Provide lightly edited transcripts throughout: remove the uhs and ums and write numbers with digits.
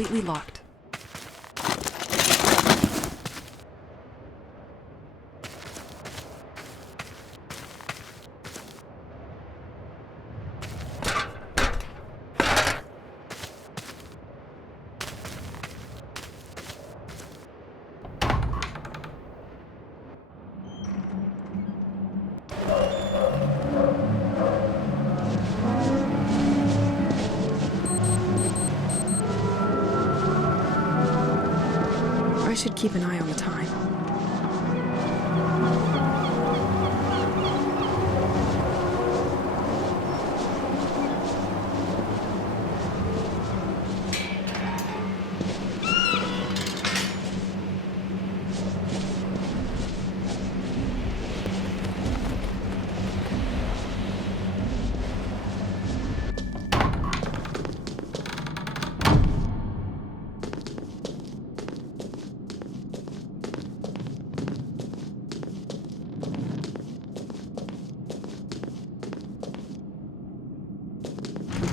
Completely locked. I should keep an eye on the time.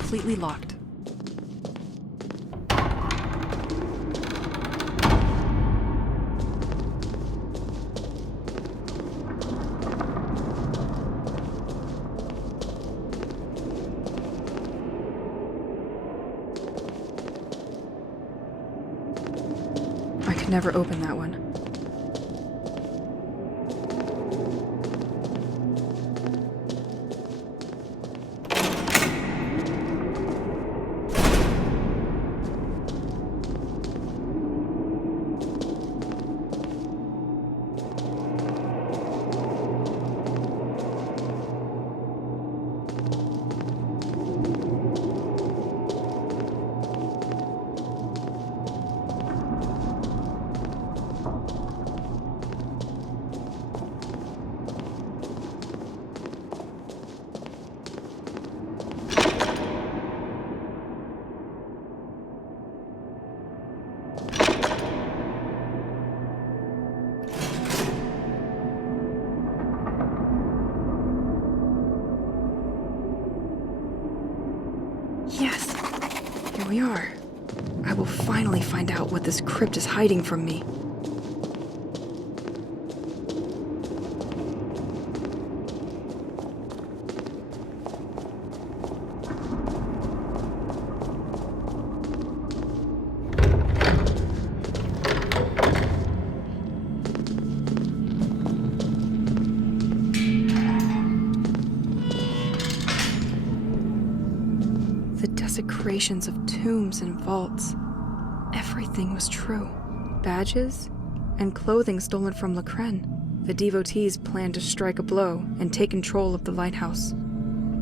Completely locked. I could never open that one. Yes, here we are. I will finally find out what this crypt is hiding from me. The desecrations of tombs and vaults. Everything was true. Badges and clothing stolen from Lacren. The devotees planned to strike a blow and take control of the lighthouse.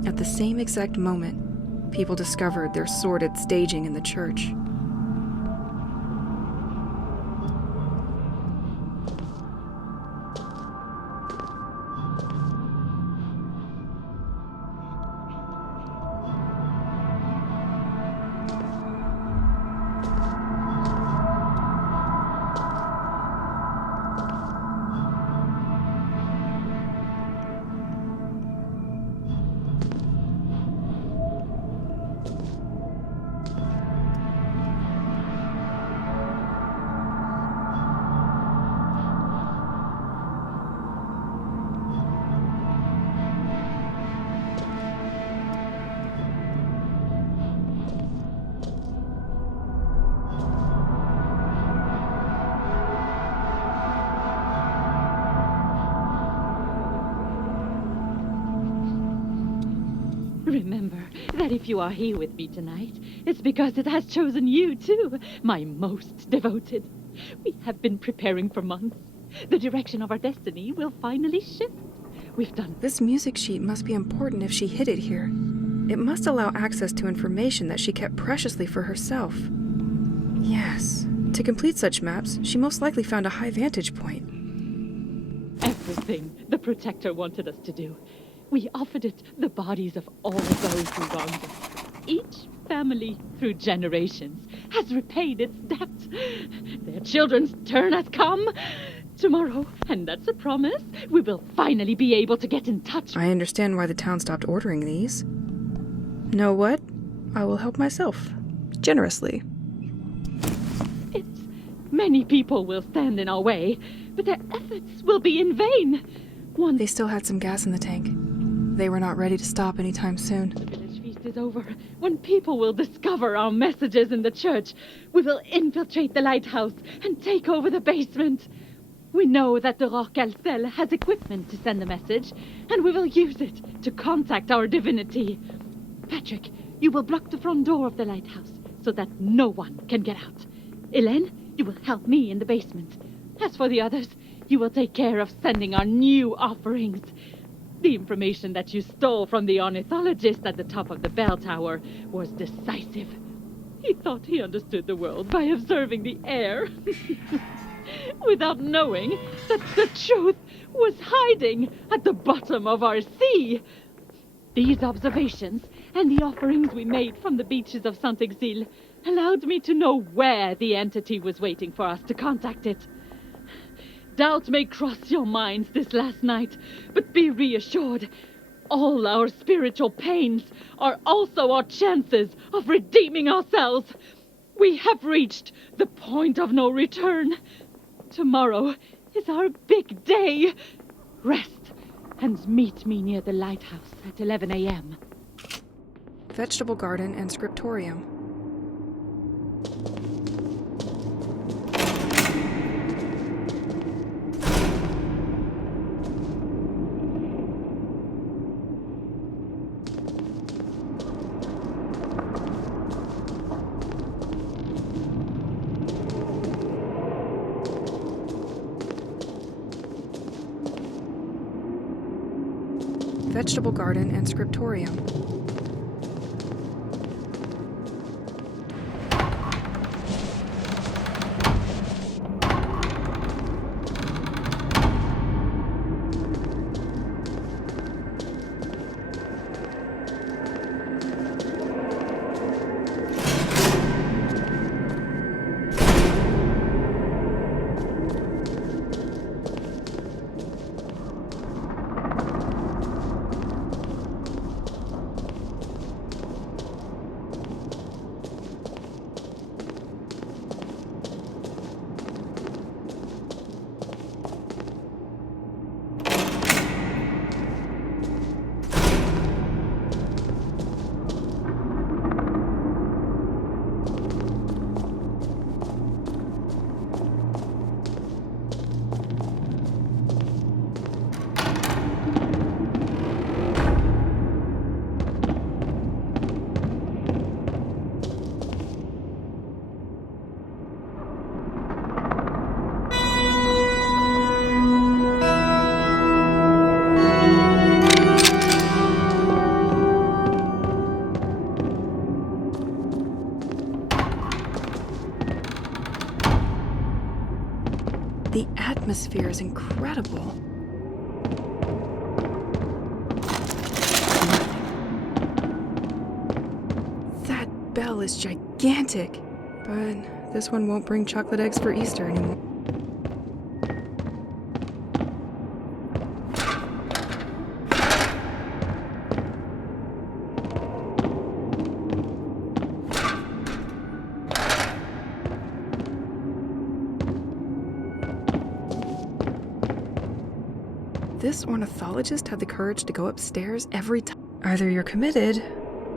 At the same exact moment, people discovered their sordid staging in the church. Remember that if you are here with me tonight, it's because it has chosen you too, my most devoted. We have been preparing for months. The direction of our destiny will finally shift. We've done... This music sheet must be important if she hid it here. It must allow access to information that she kept preciously for herself. Yes. To complete such maps, she most likely found a high vantage point. Everything the Protector wanted us to do. We offered it the bodies of all those who wronged us. Each family, through generations, has repaid its debt. Their children's turn has come. Tomorrow, and that's a promise, we will finally be able to get in touch. I understand why the town stopped ordering these. Know what? I will help myself. Generously. Many people will stand in our way, but their efforts will be in vain. They still had some gas in the tank. They were not ready to stop anytime soon. The village feast is over. When people will discover our messages in the church, we will infiltrate the lighthouse and take over the basement. We know that the rock Elsewhere has equipment to send the message, and we will use it to contact our divinity. Patrick, you will block the front door of the lighthouse so that no one can get out. Elaine, you will help me in the basement. As for the others, you will take care of sending our new offerings. The information that you stole from the ornithologist at the top of the bell tower was decisive. He thought he understood the world by observing the air, without knowing that the truth was hiding at the bottom of our sea. These observations and the offerings we made from the beaches of Saint-Exil allowed me to know where the entity was waiting for us to contact it. Doubt may cross your minds this last night, but be reassured. All our spiritual pains are also our chances of redeeming ourselves. We have reached the point of no return. Tomorrow is our big day. Rest and meet me near the lighthouse at 11 a.m. Vegetable garden and scriptorium. Vegetable garden and scriptorium. The atmosphere is incredible. That bell is gigantic, but this one won't bring chocolate eggs for Easter anymore. This ornithologist had the courage to go upstairs every time. Either you're committed,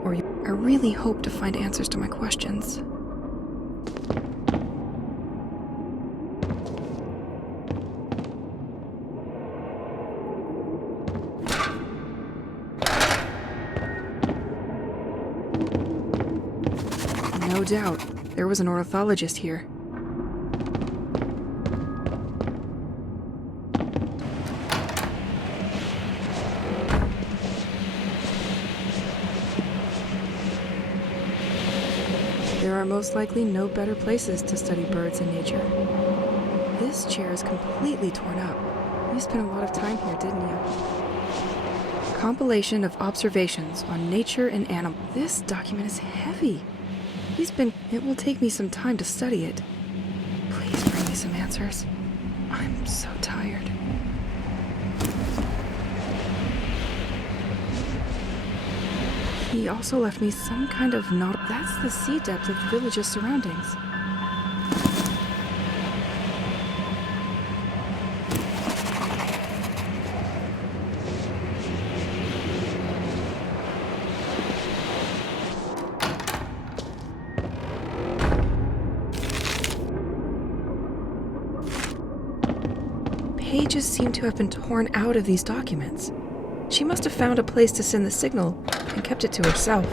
or I really hope to find answers to my questions. No doubt, there was an ornithologist here. There are most likely no better places to study birds and nature. This chair is completely torn up. You spent a lot of time here, didn't you? Compilation of observations on nature and animals. This document is heavy. It will take me some time to study it. Please bring me some answers. I'm so tired. He also left me some kind of knot. That's the sea depth of the village's surroundings. pages seem to have been torn out of these documents. She must have found a place to send the signal and kept it to herself.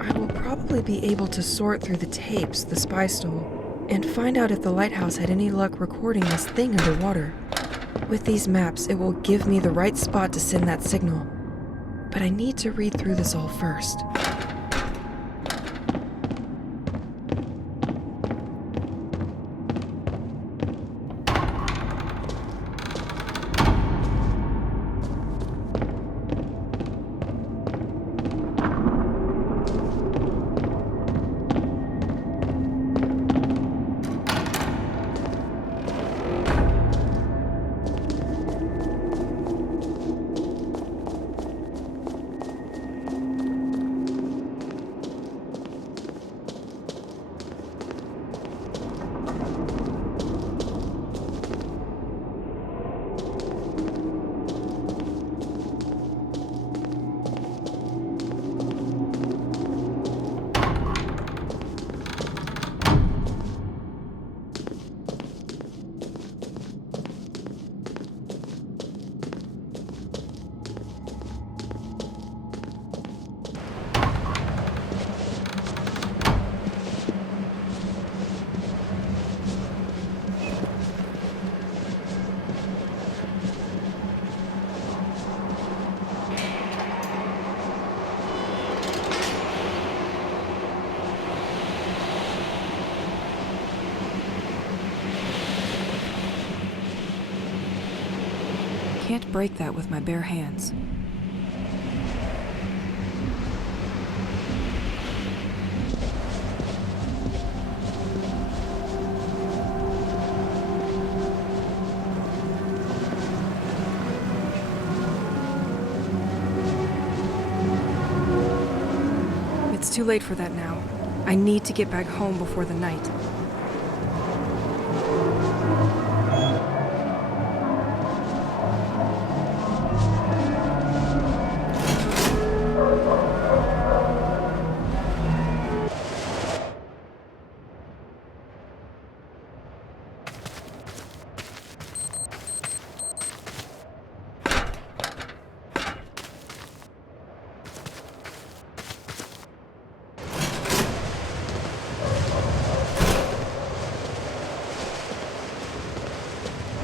I will probably be able to sort through the tapes the spy stole and find out if the lighthouse had any luck recording this thing underwater. With these maps, it will give me the right spot to send that signal. But I need to read through this all first. Can't break that with my bare hands. It's too late for that now. I need to get back home before the night.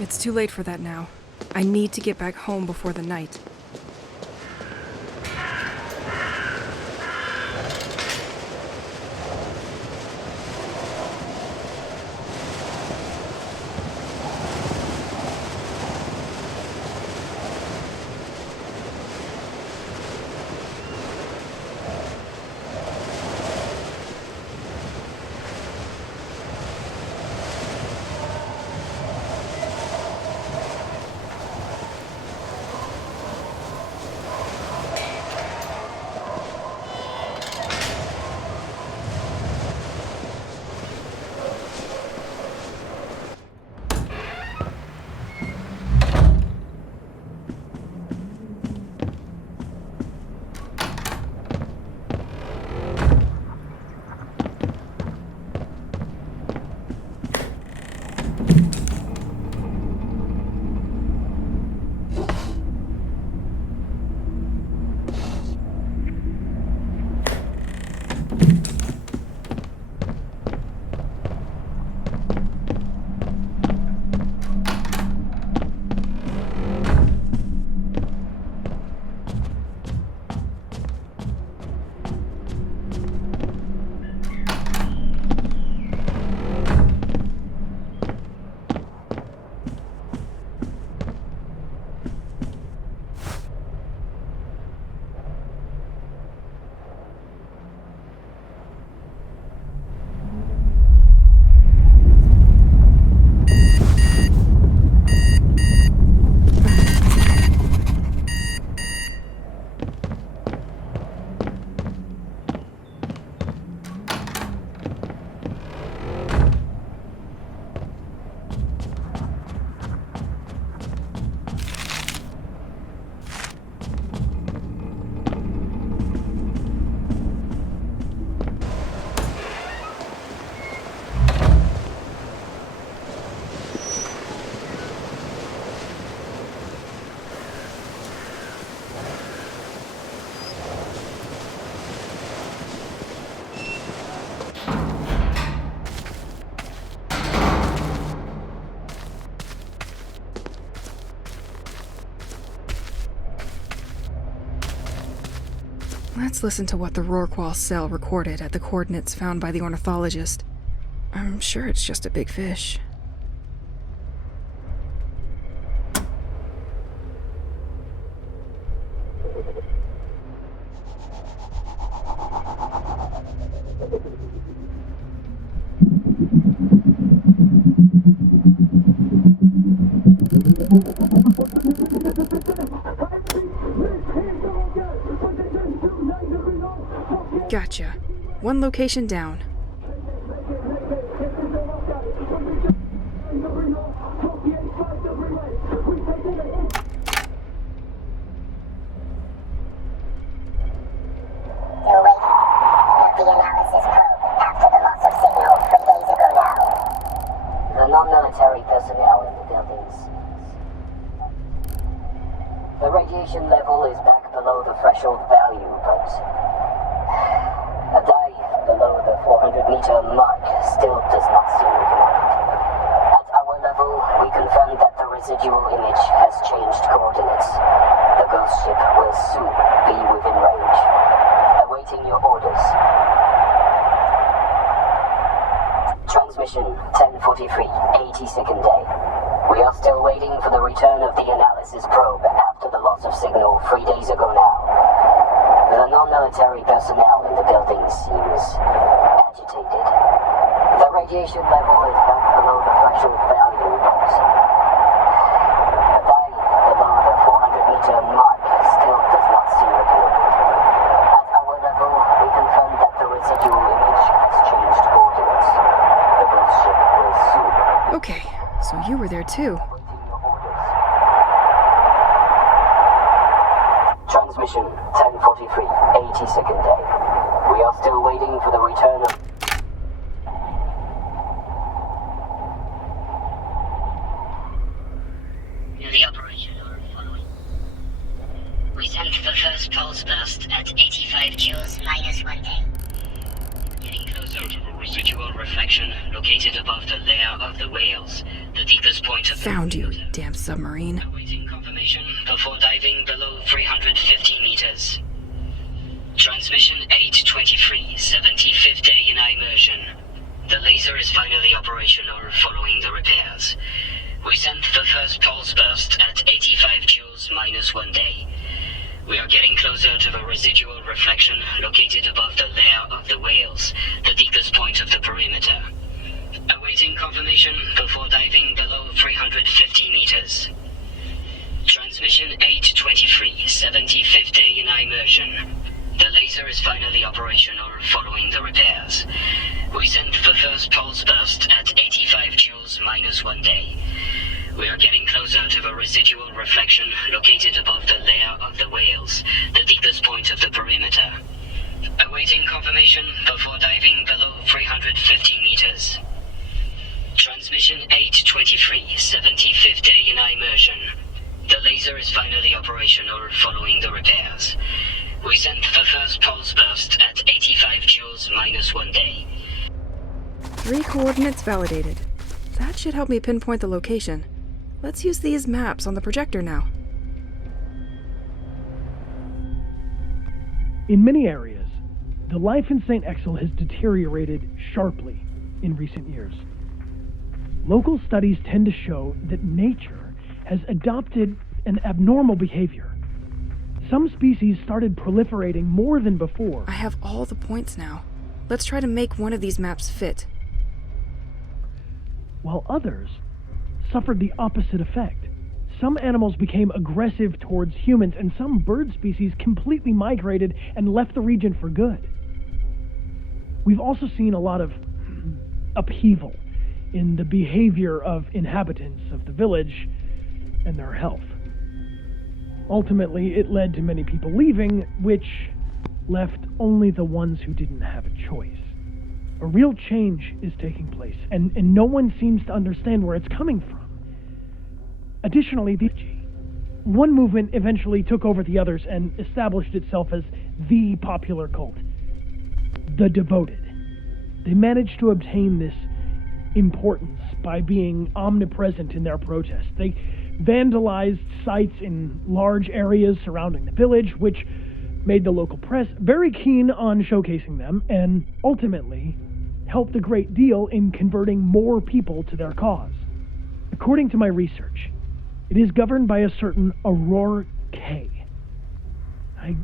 It's too late for that now. I need to get back home before the night. Let's listen to what the Rorqual cell recorded at the coordinates found by the ornithologist. I'm sure it's just a big fish. Gotcha. One location down. Non-military personnel in the buildings. The radiation level is back below the threshold value, but a dive below the 400-meter mark still does not seem economic. At our level, we confirm that the residual image has changed coordinates. The ghost ship will soon be within range. Awaiting your orders. Transmission 1043, 82nd day. We are still waiting for the return of the analysis probe after the loss of signal 3 days ago now. The non-military personnel in the building seems agitated. The radiation level is back below the threshold value, but a dive below the 400-meter mark still does not seem economic. At our level, we confirm that the residual image has changed coordinates. The ghost ship will soon. Okay, so you were there too. Transmission 1043, 82nd day. We are still waiting for the return of... The operation or following. We sent the first pulse burst at 85 joules minus 1 day. Getting closer to the residual reflection located above the layer of the whales, the deepest point of the... Found you, damn submarine. Awaiting confirmation before diving below 350 meters. Transmission 823, 75th day in immersion. The laser is finally operational following the repairs. We sent the first pulse burst at 85 joules minus 1 day. We are getting closer to the residual reflection located above the layer of the whales, the deepest point of the perimeter. Awaiting confirmation before diving below 350 meters. Transmission 823, 75th day in immersion. The laser is finally operational following the repairs. We sent the first pulse burst at 85 joules minus 1 day. We are getting closer to the residual reflection located above the layer of the whales, the deepest point of the perimeter. Awaiting confirmation before diving below 350 meters. Transmission 823, 75th day in immersion. The laser is finally operational following the repairs. We sent the first pulse burst at 85 joules minus 1 day. 3 coordinates validated. That should help me pinpoint the location. Let's use these maps on the projector now. In many areas, the life in Saint-Exil has deteriorated sharply in recent years. Local studies tend to show that nature has adopted an abnormal behavior. Some species started proliferating more than before. I have all the points now. Let's try to make one of these maps fit. While others suffered the opposite effect. Some animals became aggressive towards humans, and some bird species completely migrated and left the region for good. We've also seen a lot of upheaval in the behavior of inhabitants of the village and their health. Ultimately, it led to many people leaving, which left only the ones who didn't have a choice. A real change is taking place, and no one seems to understand where it's coming from. Additionally, one movement eventually took over the others and established itself as the popular cult, the Devoted. They managed to obtain this importance by being omnipresent in their protests. They vandalized sites in large areas surrounding the village, which made the local press very keen on showcasing them, and ultimately helped a great deal in converting more people to their cause. According to my research, it is governed by a certain Aurora K. I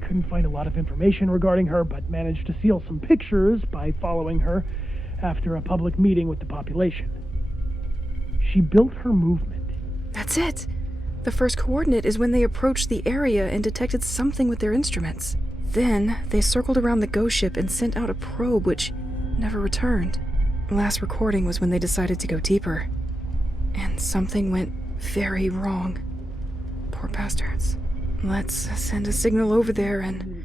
couldn't find a lot of information regarding her, but managed to steal some pictures by following her after a public meeting with the population. She built her movement. That's it. The first coordinate is when they approached the area and detected something with their instruments. Then, they circled around the ghost ship and sent out a probe which never returned. The last recording was when they decided to go deeper. And something went very wrong. Poor bastards. Let's send a signal over there and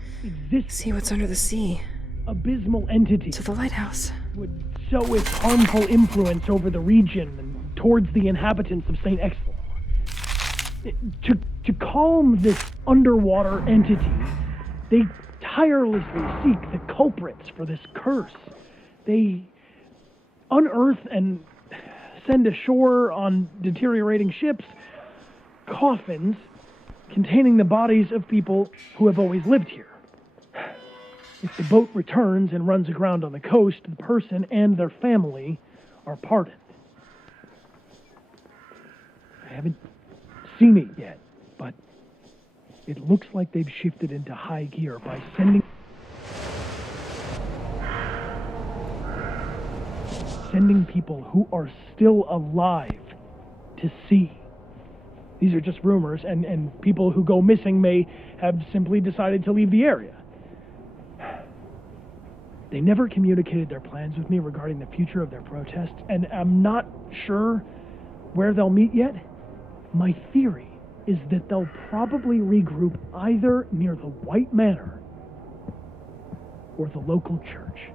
see what's under the sea. Abysmal entity To the lighthouse. would sow its harmful influence over the region and towards the inhabitants of Saint-Exil. To calm this underwater entity, they tirelessly seek the culprits for this curse. They unearth and send ashore on deteriorating ships coffins containing the bodies of people who have always lived here. If the boat returns and runs aground on the coast, the person and their family are pardoned. I haven't seen it yet, but it looks like they've shifted into high gear by sending people who are still alive to sea. These are just rumors, and people who go missing may have simply decided to leave the area. They never communicated their plans with me regarding the future of their protest, and I'm not sure where they'll meet yet. My theory is that they'll probably regroup either near the White Manor or the local church.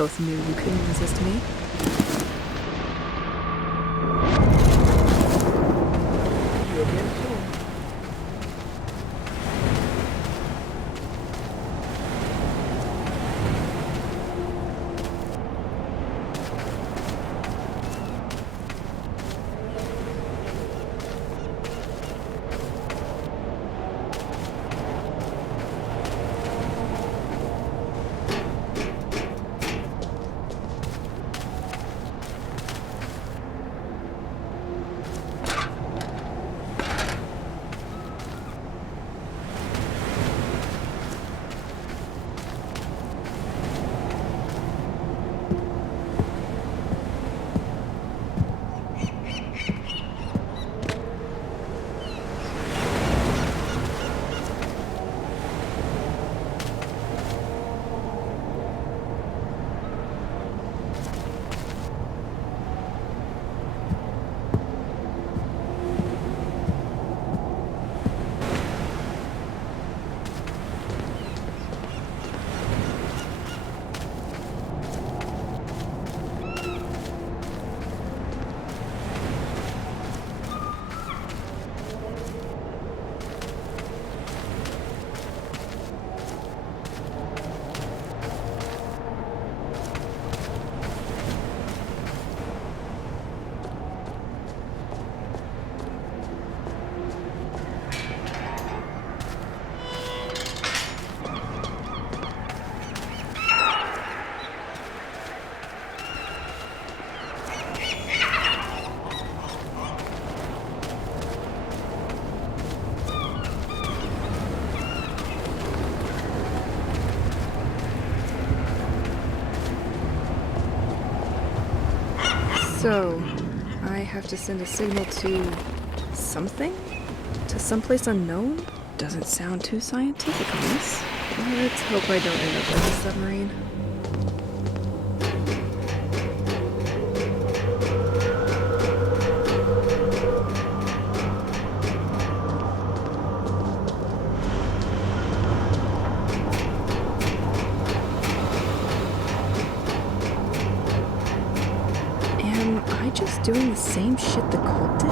both knew you couldn't resist me. You again soon. So, I have to send a signal to something? To someplace unknown? Doesn't sound too scientific on this. Let's hope I don't end up like a submarine. Am I just doing the same shit the cult did?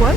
What?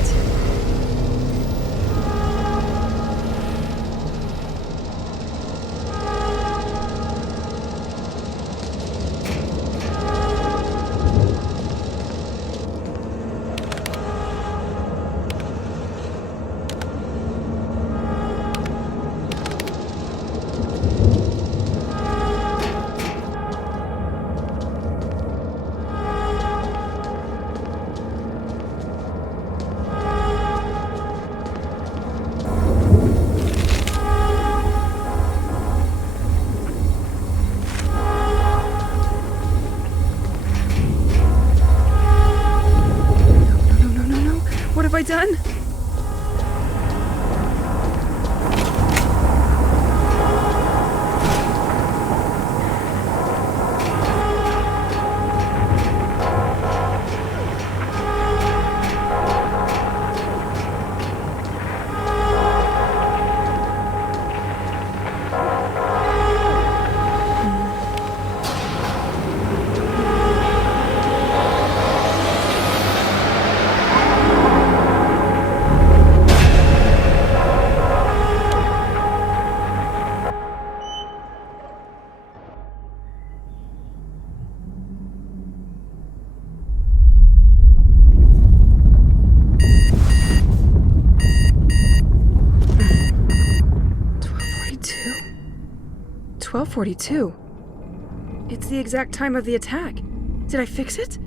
What have I done? 12:42. It's the exact time of the attack. Did I fix it?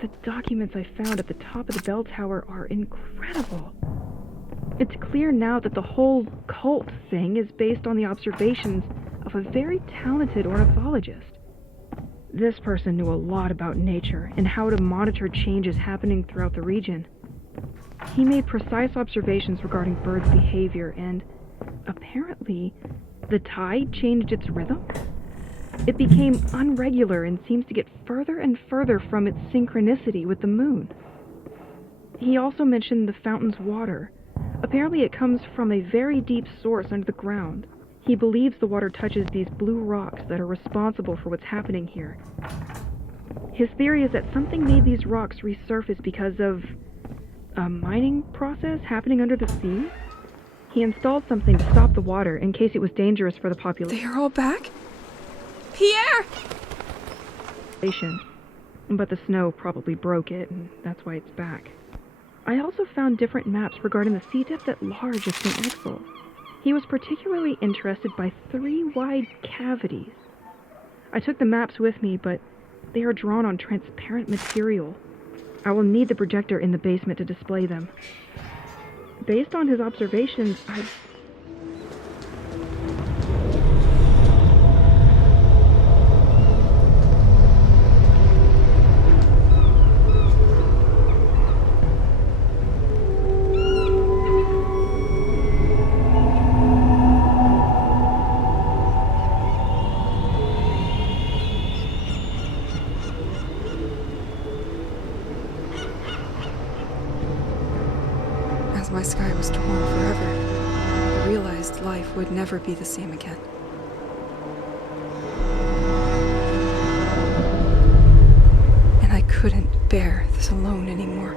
The documents I found at the top of the bell tower are incredible. It's clear now that the whole cult thing is based on the observations of a very talented ornithologist. This person knew a lot about nature and how to monitor changes happening throughout the region. He made precise observations regarding birds' behavior, and apparently, the tide changed its rhythm. It became unregular and seems to get further and further from its synchronicity with the moon. He also mentioned the fountain's water. Apparently it comes from a very deep source under the ground. He believes the water touches these blue rocks that are responsible for what's happening here. His theory is that something made these rocks resurface because of a mining process happening under the sea. He installed something to stop the water in case it was dangerous for the population. They are all back? Pierre! But the snow probably broke it, and that's why it's back. I also found different maps regarding the sea depth at large of Saint-Exil. He was particularly interested by 3 wide cavities. I took the maps with me, but they are drawn on transparent material. I will need the projector in the basement to display them. Based on his observations, My sky was torn forever. I realized life would never be the same again. And I couldn't bear this alone anymore.